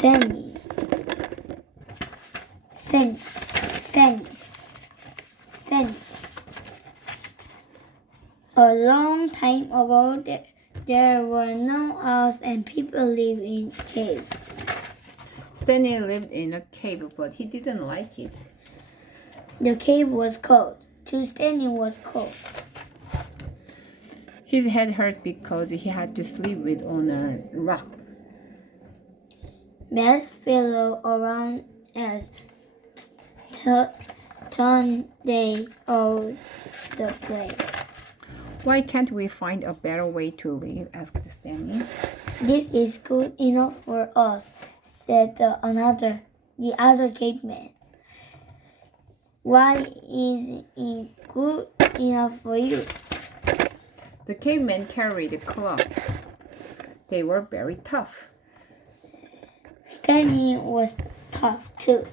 Stanley. A long time ago, there were no owls and people lived in caves. Stanley lived in a cave, but he didn't like it. The cave was cold. To Stanley was cold. His head hurt because he had to sleep on a rock. Bats flew around as they all the place. Why can't we find a better way to live? Asked Stanley. This is good enough for us, said the other caveman. Why is it good enough for you? The caveman carried a club. They were very tough. Stanley was tough too.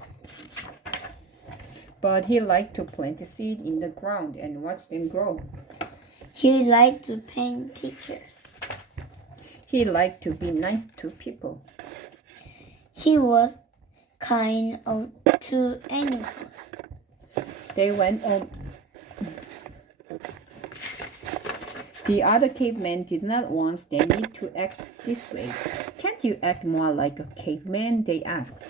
But he liked to plant seeds in the ground and watch them grow. He liked to paint pictures. He liked to be nice to people. He was kind to animals. They went on. The other cavemen did not want Stanley to act this way. Can't you act more like a caveman? They asked.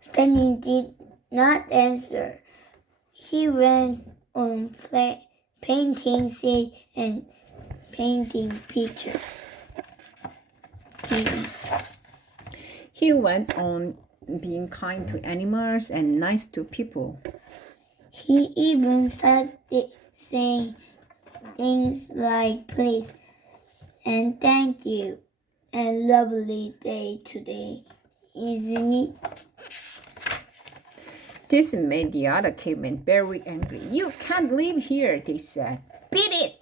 Stanley did not answer. He went on painting seeds and painting pictures. He went on being kind to animals and nice to people. He even started saying things like please and thank you and lovely day today, isn't it? This made the other cavemen very angry. You can't live here, they said. Beat it!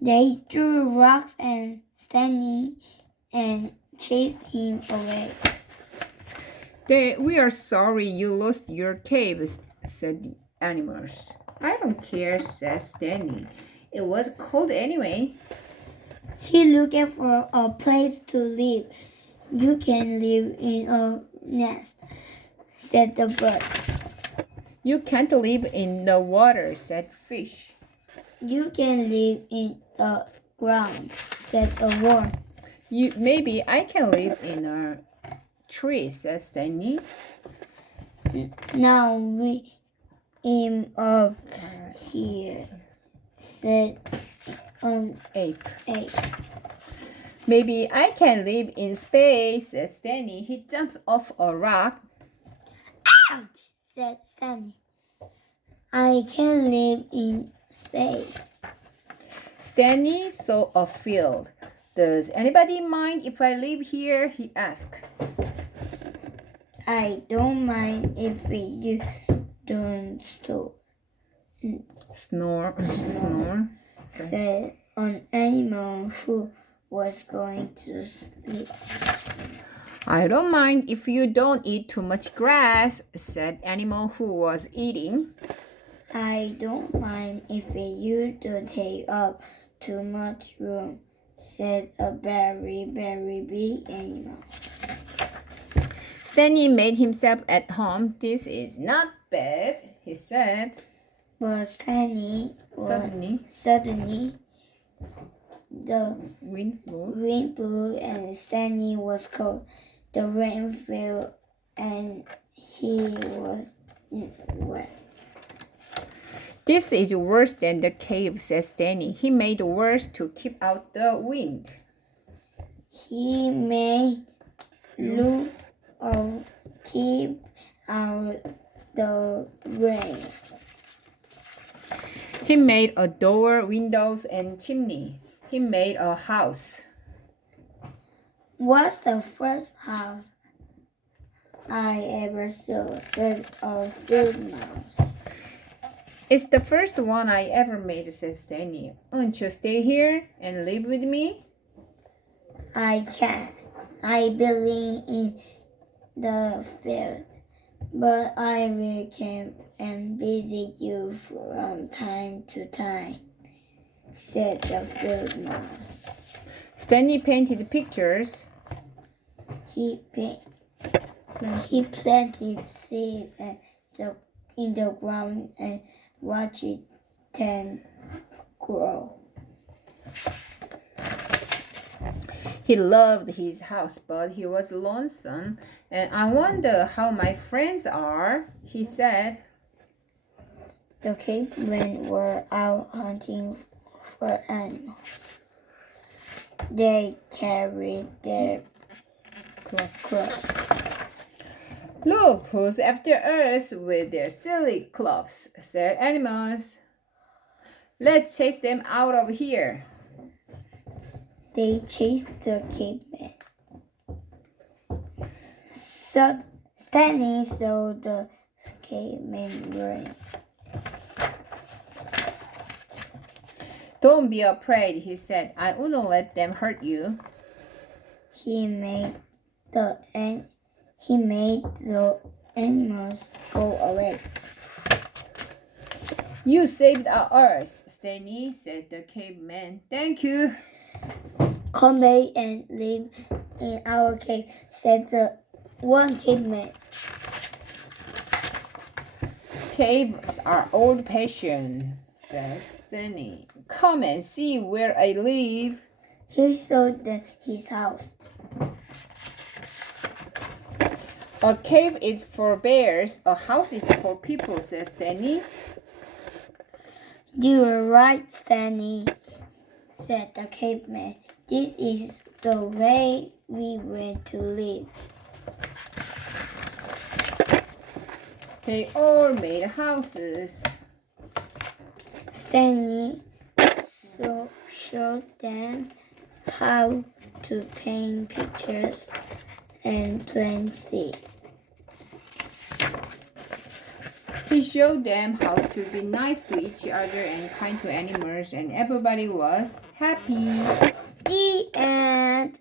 They threw rocks at Stanley and chased him away. We are sorry you lost your cave, said the animals. I don't care, said Stanley. It was cold anyway. He looked for a place to live. You can live in a nest, said the bird. You can't live in the water, said fish. You can live in the ground, said a worm. Maybe I can live in a tree, said Stanley. Now we am up here, said an Ape. ape. Maybe I can live in space, said Stanley. He jumped off a rock. Ouch, said Stanley. I can live in space. Stanley saw a field. Does anybody mind if I live here? He asked. I don't mind if you don't Snore, said an animal who was going to sleep. I don't mind if you don't eat too much grass, said animal who was eating. I don't mind if you don't take up too much room, said a very, very big animal. Stanley made himself at home. This is not bad, he said. But suddenly the Wind blew and Stanley was cold. The rain fell and he was wet. This is worse than the cave, said Stanley. He made worse to keep out the wind. He made roof or keep out the rain. He made a door, windows, and chimney. He made a house. What's the first house I ever saw, said a field mouse. It's the first one I ever made, said Stanley. Won't you stay here and live with me? I can't. I believe in the field, but I will come and visit you from time to time, said the field mouse. Stanley painted pictures. He planted seed in the ground and watched them grow. He loved his house, but he was lonesome. And I wonder how my friends are, he said. The cavemen were out hunting for animals. They carried their clubs. Look who's after us with their silly clubs, said animals. Let's chase them out of here. They chased the caveman. So Stanley saw the caveman running. Don't be afraid, he said. I wouldn't let them hurt you. He made the animals go away. You saved us, Stanley, said the caveman. Thank you. Come back and live in our cave, said the one caveman. Caves are old-fashioned, said Stanley. Come and see where I live. He showed his house. A cave is for bears. A house is for people, said Stanley. You are right, Stanley, said the caveman. This is the way we want to live. They all made houses. Stanley showed them how to paint pictures and plant seeds. He showed them how to be nice to each other and kind to animals, and everybody was happy. The end.